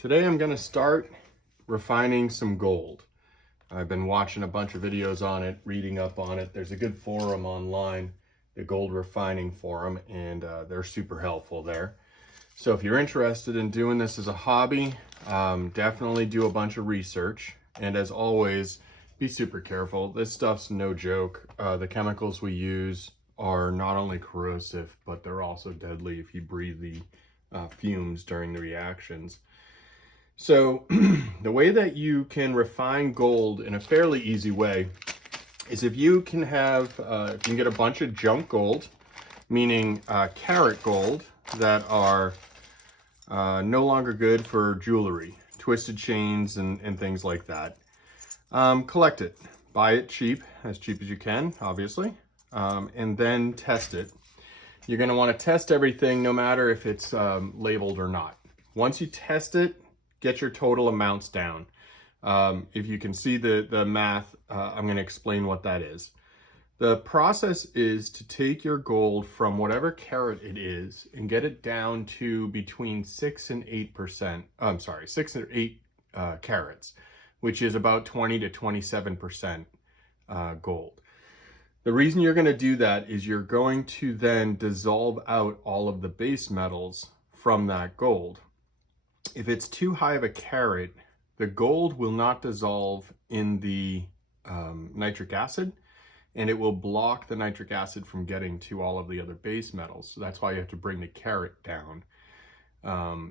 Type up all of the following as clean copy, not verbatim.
Today I'm going to start refining some gold. I've been watching a bunch of videos on it, reading up on it. There's a good forum online, the Gold Refining Forum, and they're super helpful there. So if you're interested in doing this as a hobby, definitely do a bunch of research. And as always, be super careful. This stuff's no joke. The chemicals we use are not only corrosive, but they're also deadly if you breathe the fumes during the reactions. So the way that you can refine gold in a fairly easy way is if you can have, if you can get a bunch of junk gold, meaning karat gold that are no longer good for jewelry, twisted chains and things like that. Collect it, buy it cheap as you can, obviously, and then test it. You're going to want to test everything no matter if it's labeled or not. Once you test it, get your total amounts down. If you can see the math, I'm going to explain what that is. The process is to take your gold from whatever carat it is and get it down to between 6 and 8%. I'm sorry, 6 or 8 carats, which is about 20 to 27% gold. The reason you're going to do that is you're going to then dissolve out all of the base metals from that gold. If it's too high of a carat, the gold will not dissolve in the nitric acid, and it will block the nitric acid from getting to all of the other base metals. So that's why you have to bring the carat down.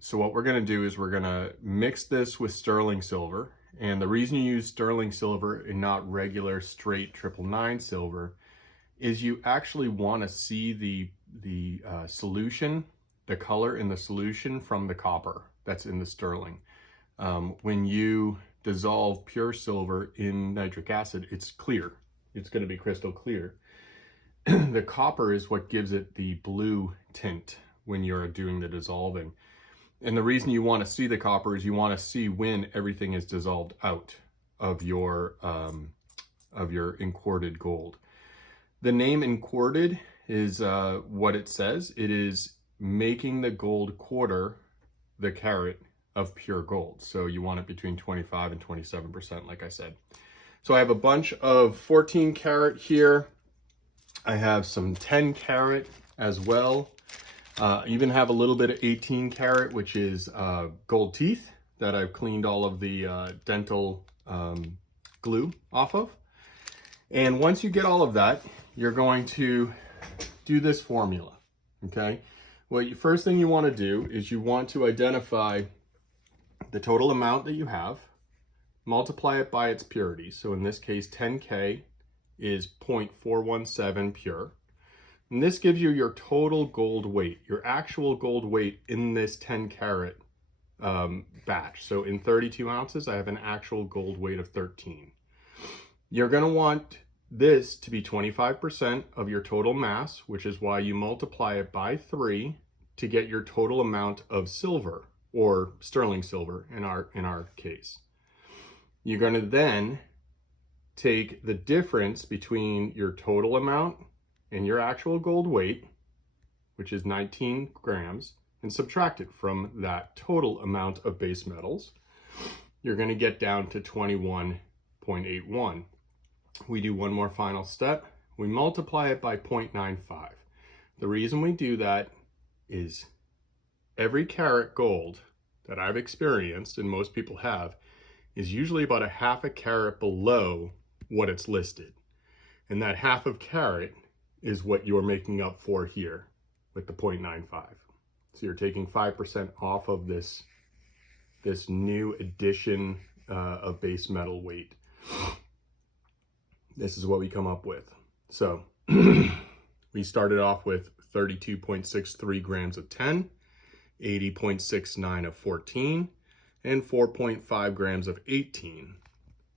So what we're going to do is we're going to mix this with sterling silver. And the reason you use sterling silver and not regular straight 999 silver is you actually want to see the solution, the color in the solution from the copper that's in the sterling. When you dissolve pure silver in nitric acid, it's clear. It's going to be crystal clear. The copper is what gives it the blue tint when you're doing the dissolving. And the reason you want to see the copper is you want to see when everything is dissolved out of your encorded gold. The name encorded is what it says. It is making the gold quarter the carat of pure gold. So you want it between 25 and 27%, like I said. So I have a bunch of 14 karat here. I have some 10 karat as well. I even have a little bit of 18 karat, which is gold teeth that I've cleaned all of the dental glue off of. And once you get all of that, you're going to do this formula, okay? Well, first thing you want to do is you want to identify the total amount that you have, multiply it by its purity. So in this case, 10K is 0.417 pure. And this gives you your total gold weight, your actual gold weight in this 10 karat batch. So in 32 ounces, I have an actual gold weight of 13. You're going to want this to be 25% of your total mass, which is why you multiply it by 3 to get your total amount of silver, or sterling silver in our case. You're going to then take the difference between your total amount and your actual gold weight, which is 19 grams, and subtract it from that total amount of base metals. You're going to get down to 21.81. We do one more final step. We multiply it by 0.95. The reason we do that is every carat gold that I've experienced, and most people have, is usually about a half a carat below what it's listed. And that half of carat is what you're making up for here with the 0.95. So you're taking 5% off of this new addition of base metal weight. This is what we come up with. So we started off with 32.63 grams of 10, 80.69 of 14, and 4.5 grams of 18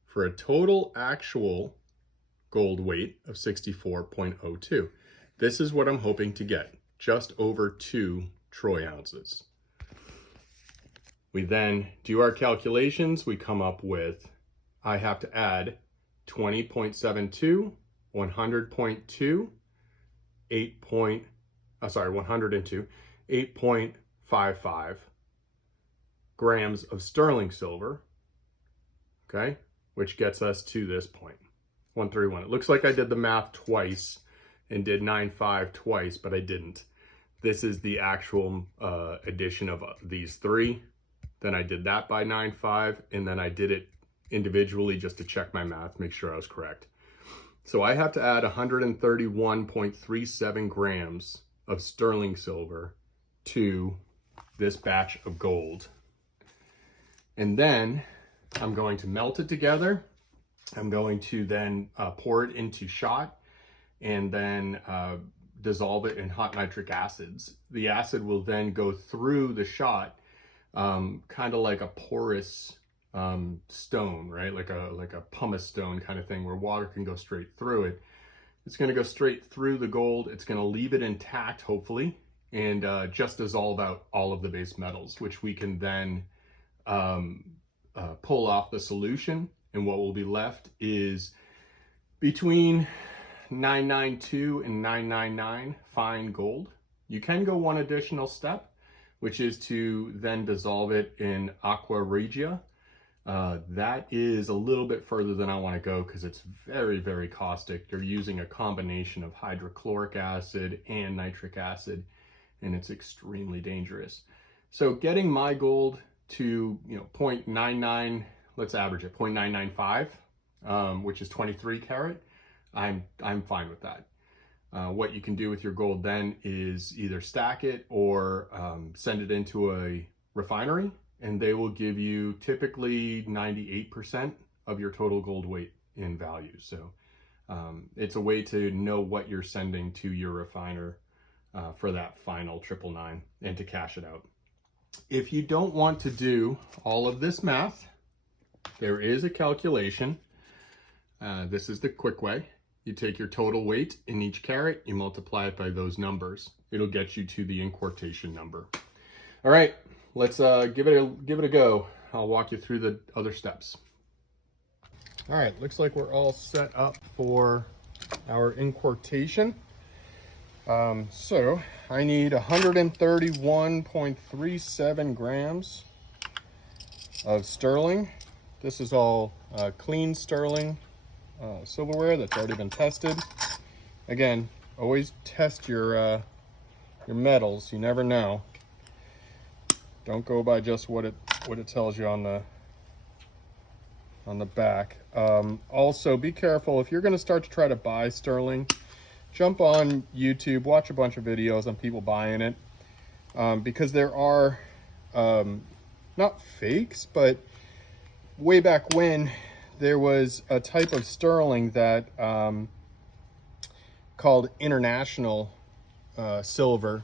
for a total actual gold weight of 64.02. This is what I'm hoping to get, just over 2 troy ounces. We then do our calculations. We come up with, I have to add 20.72, 100.2, 8.55, grams of sterling silver, okay, which gets us to this point, 131. It looks like I did the math twice and did 9.5 twice, but I didn't. This is the actual addition of these three. Then I did that by 9.5, and then I did it individually just to check my math, make sure I was correct. So I have to add 131.37 grams of sterling silver to this batch of gold. And then I'm going to melt it together. I'm going to then pour it into shot and then dissolve it in hot nitric acids. The acid will then go through the shot, kind of like a porous stone, right? Like a pumice stone kind of thing where water can go straight through it. It's going to go straight through the gold. It's going to leave it intact, hopefully, and just dissolve out all of the base metals, which we can then pull off the solution. And what will be left is between 992 and 999 fine gold. You can go one additional step, which is to then dissolve it in aqua regia. That is a little bit further than I want to go because it's very, very caustic. You're using a combination of hydrochloric acid and nitric acid, and it's extremely dangerous. So getting my gold to 0.99, let's average it, 0.995, which is 23 karat, I'm fine with that. What you can do with your gold then is either stack it or send it into a refinery, and they will give you typically 98% of your total gold weight in value. So it's a way to know what you're sending to your refiner for that final 999 and to cash it out. If you don't want to do all of this math, there is a calculation. This is the quick way. You take your total weight in each carat, you multiply it by those numbers. It'll get you to the inquartation number. All right, let's give it a go. I'll walk you through the other steps. All right, looks like we're all set up for our inquartation. So I need 131.37 grams of sterling. This is all clean sterling silverware that's already been tested. Again, always test your metals. You never know. Don't go by just what it tells you on the back. Also, be careful if you're going to start to try to buy sterling. Jump on YouTube, watch a bunch of videos on people buying it, because there are not fakes, but way back when there was a type of sterling that called international silver,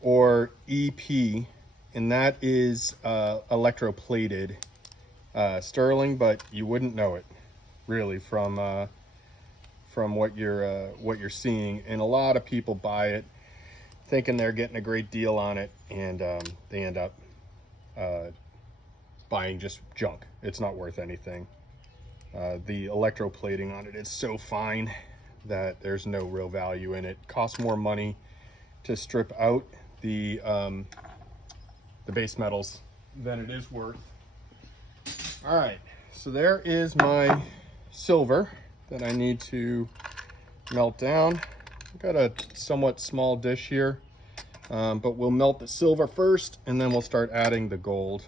or EP, and that is electroplated sterling, but you wouldn't know it really from what you're seeing. And a lot of people buy it thinking they're getting a great deal on it, and they end up buying just junk. It's not worth anything. The electroplating on it is so fine that there's no real value in it. It costs more money to strip out the base metals than it is worth. All right, so there is my silver that I need to melt down. I've got a somewhat small dish here, but we'll melt the silver first, and then we'll start adding the gold.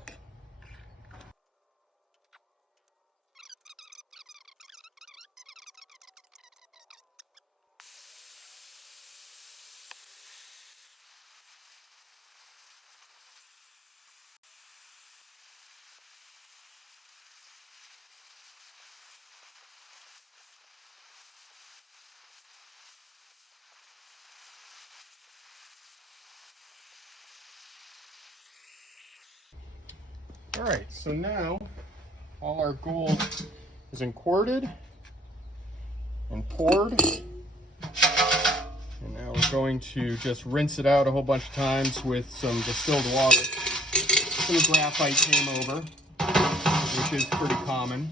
All right, so now all our gold is inquarted and poured. And now we're going to just rinse it out a whole bunch of times with some distilled water. Some graphite came over, which is pretty common.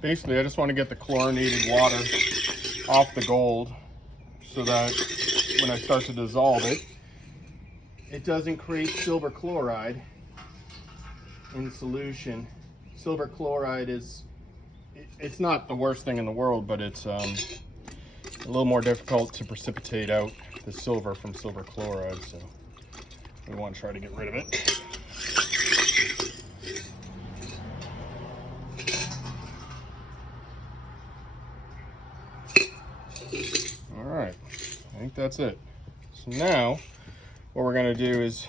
basically I just want to get the chlorinated water off the gold so that when I start to dissolve it, it doesn't create silver chloride in solution. Silver chloride is, it's not the worst thing in the world, but it's a little more difficult to precipitate out the silver from silver chloride, so we want to try to get rid of it. All right, I think that's it. So now what we're going to do is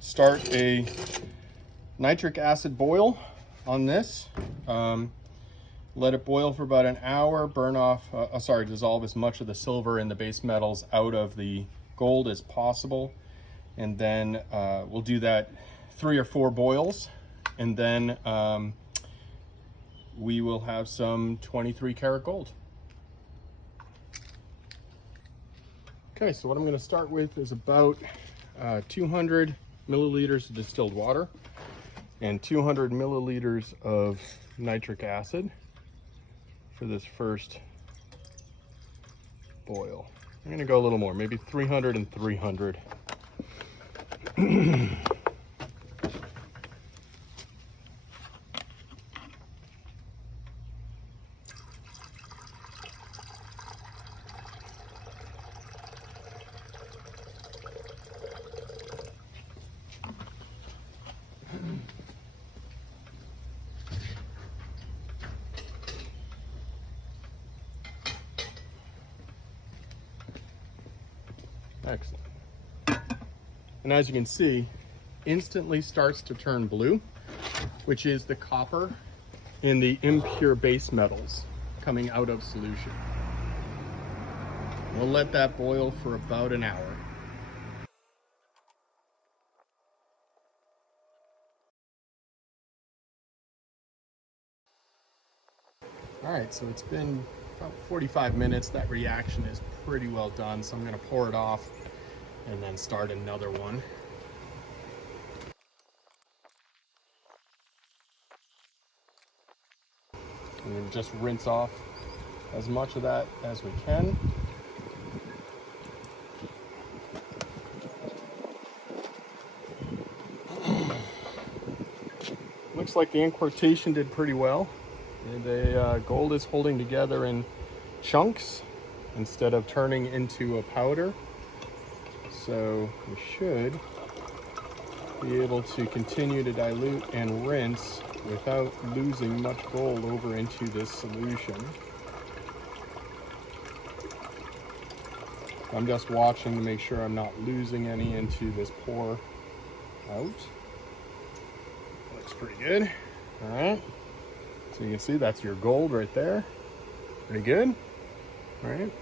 start a nitric acid boil on this. Let it boil for about an hour, burn off, dissolve as much of the silver and the base metals out of the gold as possible. And then we'll do that 3 or 4 boils, and then we will have some 23 karat gold. Okay, so what I'm going to start with is about 200 milliliters of distilled water and 200 milliliters of nitric acid for this first boil. I'm going to go a little more, maybe 300 and 300. Excellent. And as you can see, instantly starts to turn blue, which is the copper and the impure base metals coming out of solution. We'll let that boil for about an hour. All right, so it's been about 45 minutes. That reaction is pretty well done, so I'm going to pour it off and then start another one. And then just rinse off as much of that as we can. Looks like the inquartation did pretty well. The gold is holding together in chunks instead of turning into a powder. So we should be able to continue to dilute and rinse without losing much gold over into this solution. I'm just watching to make sure I'm not losing any into this pour out. Looks pretty good. All right. So you can see that's your gold right there. Pretty good. All right.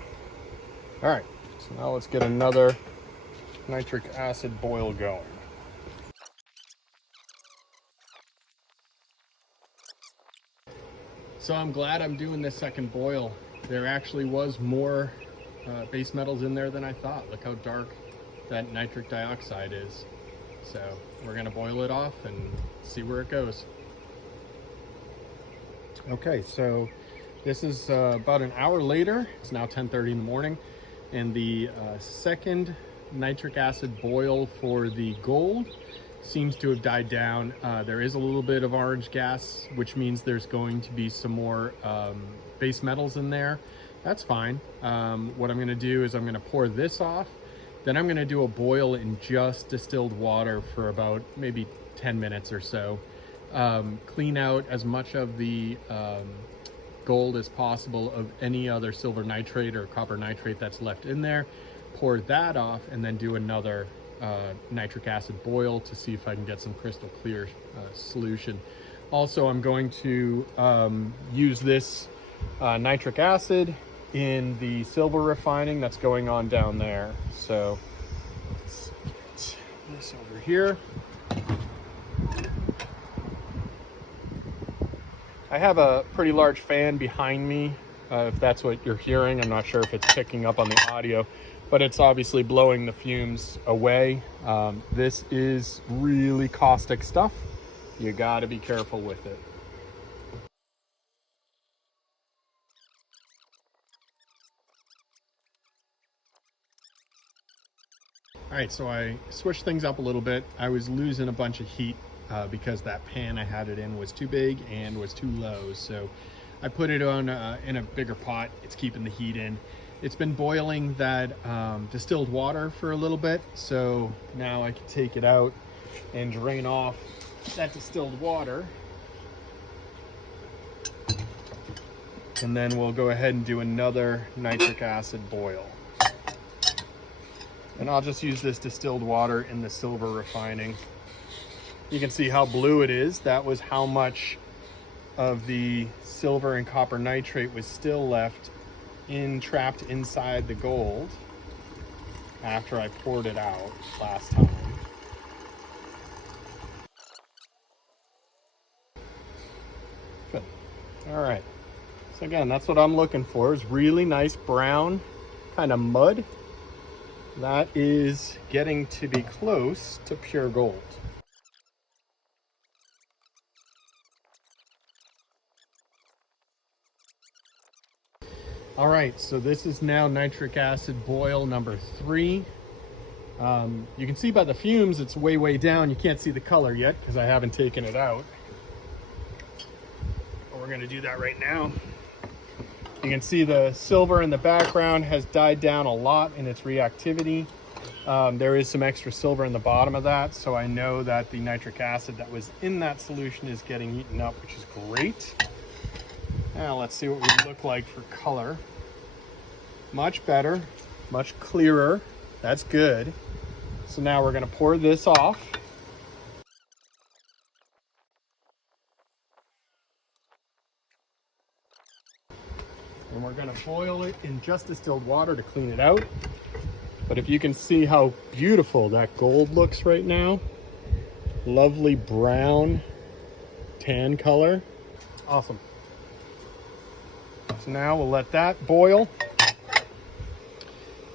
All right. So now let's get another nitric acid boil going. So I'm glad I'm doing this second boil. There actually was more base metals in there than I thought. Look how dark that nitric dioxide is. So we're gonna boil it off and see where it goes. Okay, so this is about an hour later. It's now 10:30 in the morning, and the second nitric acid boil for the gold seems to have died down. There is a little bit of orange gas, which means there's going to be some more base metals in there. That's fine. What I'm going to do is I'm going to pour this off. Then I'm going to do a boil in just distilled water for about maybe 10 minutes or so. Clean out as much of the gold as possible of any other silver nitrate or copper nitrate that's left in there. Pour that off and then do another nitric acid boil to see if I can get some crystal clear solution. Also, I'm going to use this nitric acid in the silver refining that's going on down there. So let's get this over here. I have a pretty large fan behind me, if that's what you're hearing. I'm not sure if it's picking up on the audio, but it's obviously blowing the fumes away. This is really caustic stuff. You got to be careful with it. All right, so I switched things up a little bit. I was losing a bunch of heat because that pan I had it in was too big and was too low. So I put it on in a bigger pot. It's keeping the heat in. It's been boiling that distilled water for a little bit. So now I can take it out and drain off that distilled water. And then we'll go ahead and do another nitric acid boil. And I'll just use this distilled water in the silver refining. You can see how blue it is. That was how much of the silver and copper nitrate was still left trapped inside the gold after I poured it out last time. Good. All right. So again, that's what I'm looking for, is really nice brown kind of mud. That is getting to be close to pure gold. All right, so this is now nitric acid boil number 3. You can see by the fumes it's way down. You can't see the color yet because I haven't taken it out. But we're going to do that right now. You can see the silver in the background has died down a lot in its reactivity. There is some extra silver in the bottom of that, so I know that the nitric acid that was in that solution is getting eaten up, which is great. Now let's see what we look like for color. Much better, much clearer. That's good. So now we're going to pour this off. And we're going to boil it in just distilled water to clean it out. But if you can see how beautiful that gold looks right now, lovely brown tan color. Awesome. So now we'll let that boil.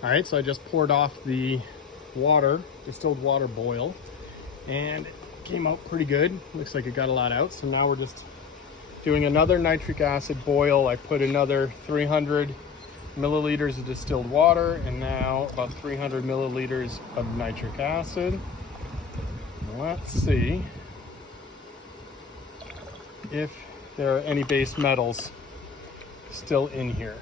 All right, so I just poured off the water, distilled water boil, and it came out pretty good. Looks like it got a lot out. So now we're just doing another nitric acid boil. I put another 300 milliliters of distilled water and now about 300 milliliters of nitric acid. Let's see if there are any base metals still in here.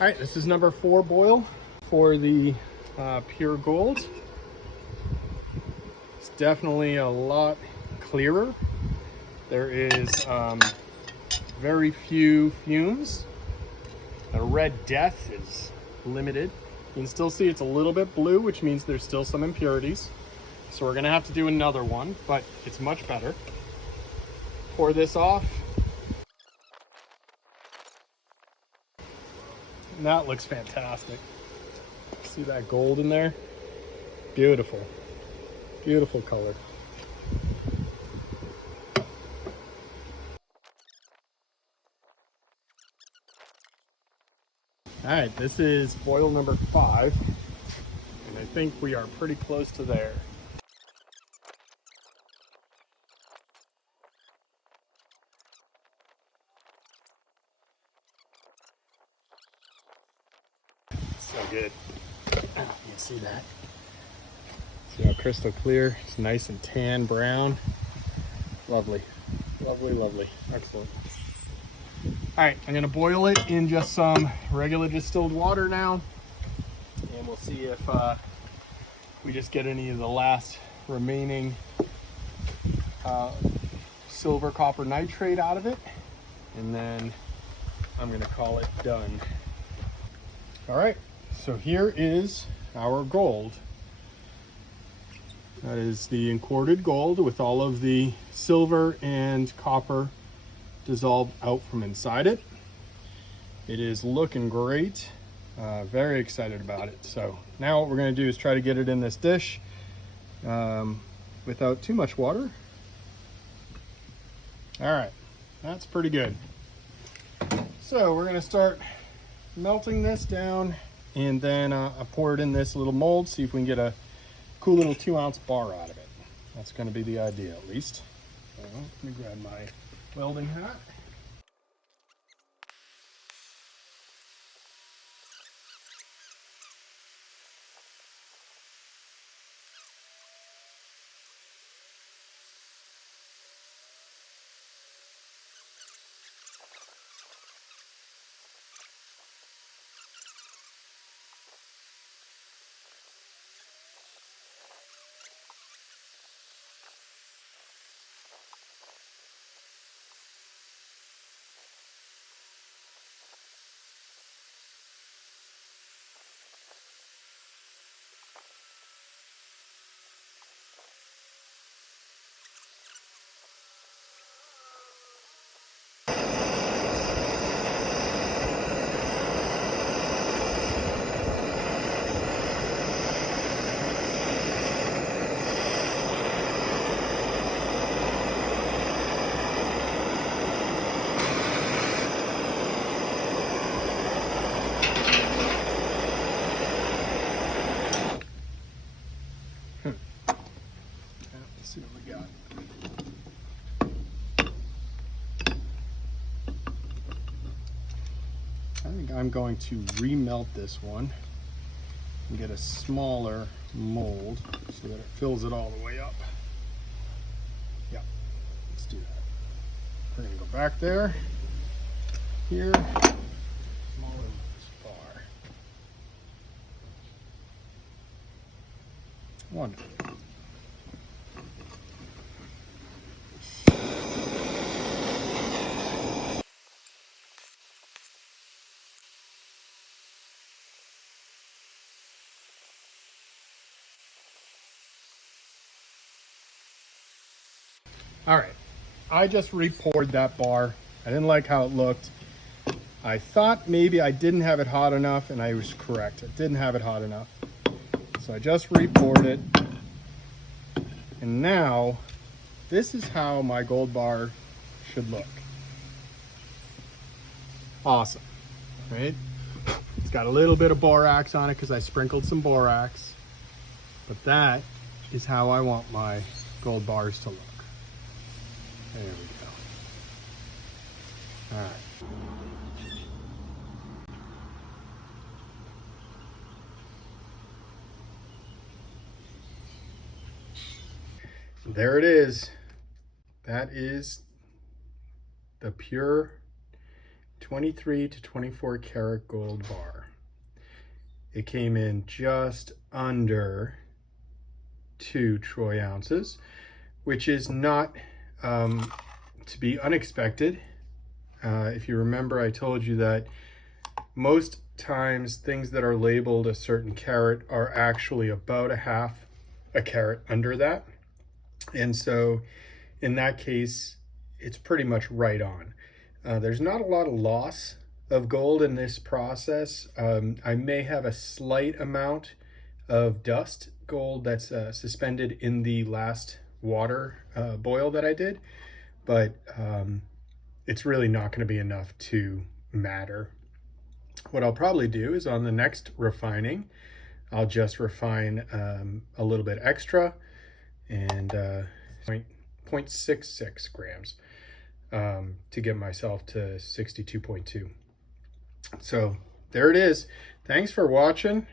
All right, this is number 4 boil for the pure gold. It's definitely a lot clearer. There is very few fumes. The red death is limited. You can still see it's a little bit blue, which means there's still some impurities. So we're gonna have to do another one, but it's much better. Pour this off. And that looks fantastic. See that gold in there? Beautiful, beautiful color. All right, this is boil number 5, and I think we are pretty close to there. So good. You can see that. See how crystal clear? It's nice and tan brown. Lovely, lovely, lovely. Excellent. All right, I'm gonna boil it in just some regular distilled water now, and we'll see if we just get any of the last remaining silver copper nitrate out of it, and then I'm gonna call it done. All right, so here is our gold. That is the encorded gold with all of the silver and copper dissolved out from inside it. It is looking great. Very excited about it. So now what we're going to do is try to get it in this dish without too much water. All right, that's pretty good. So we're going to start melting this down, and then I pour it in this little mold, see if we can get a cool little 2-ounce bar out of it. That's going to be the idea, at least. So let me grab my welding hat. I'm going to remelt this one and get a smaller mold so that it fills it all the way up. Yeah, let's do that. We're gonna go back there, here, smaller bar. Wonderful. All right, I just re-poured that bar. I didn't like how it looked. I thought maybe I didn't have it hot enough, and I was correct. I didn't have it hot enough. So I just re-poured it. And now, this is how my gold bar should look. Awesome, right? It's got a little bit of borax on it because I sprinkled some borax. But that is how I want my gold bars to look. There we go. All right. There it is. That is the pure 23 to 24 karat gold bar. It came in just under 2 troy ounces, which is not to be unexpected. If you remember, I told you that most times things that are labeled a certain carat are actually about a half a carat under that. And so in that case, it's pretty much right on. There's not a lot of loss of gold in this process. I may have a slight amount of dust gold that's suspended in the last water boil that I did, but it's really not going to be enough to matter. What I'll probably do is on the next refining, I'll just refine a little bit extra and 0.66 grams to get myself to 62.2. So there it is. Thanks for watching.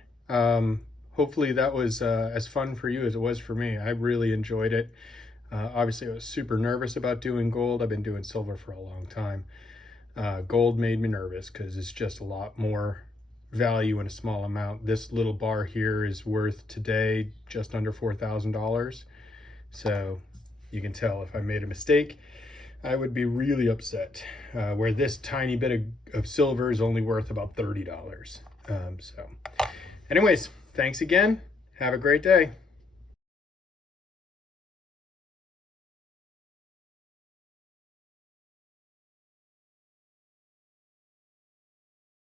Hopefully that was as fun for you as it was for me. I really enjoyed it. Obviously I was super nervous about doing gold. I've been doing silver for a long time. Gold made me nervous because it's just a lot more value in a small amount. This little bar here is worth today just under $4,000. So you can tell if I made a mistake, I would be really upset. Where this tiny bit of silver is only worth about $30. So anyways, thanks again. Have a great day.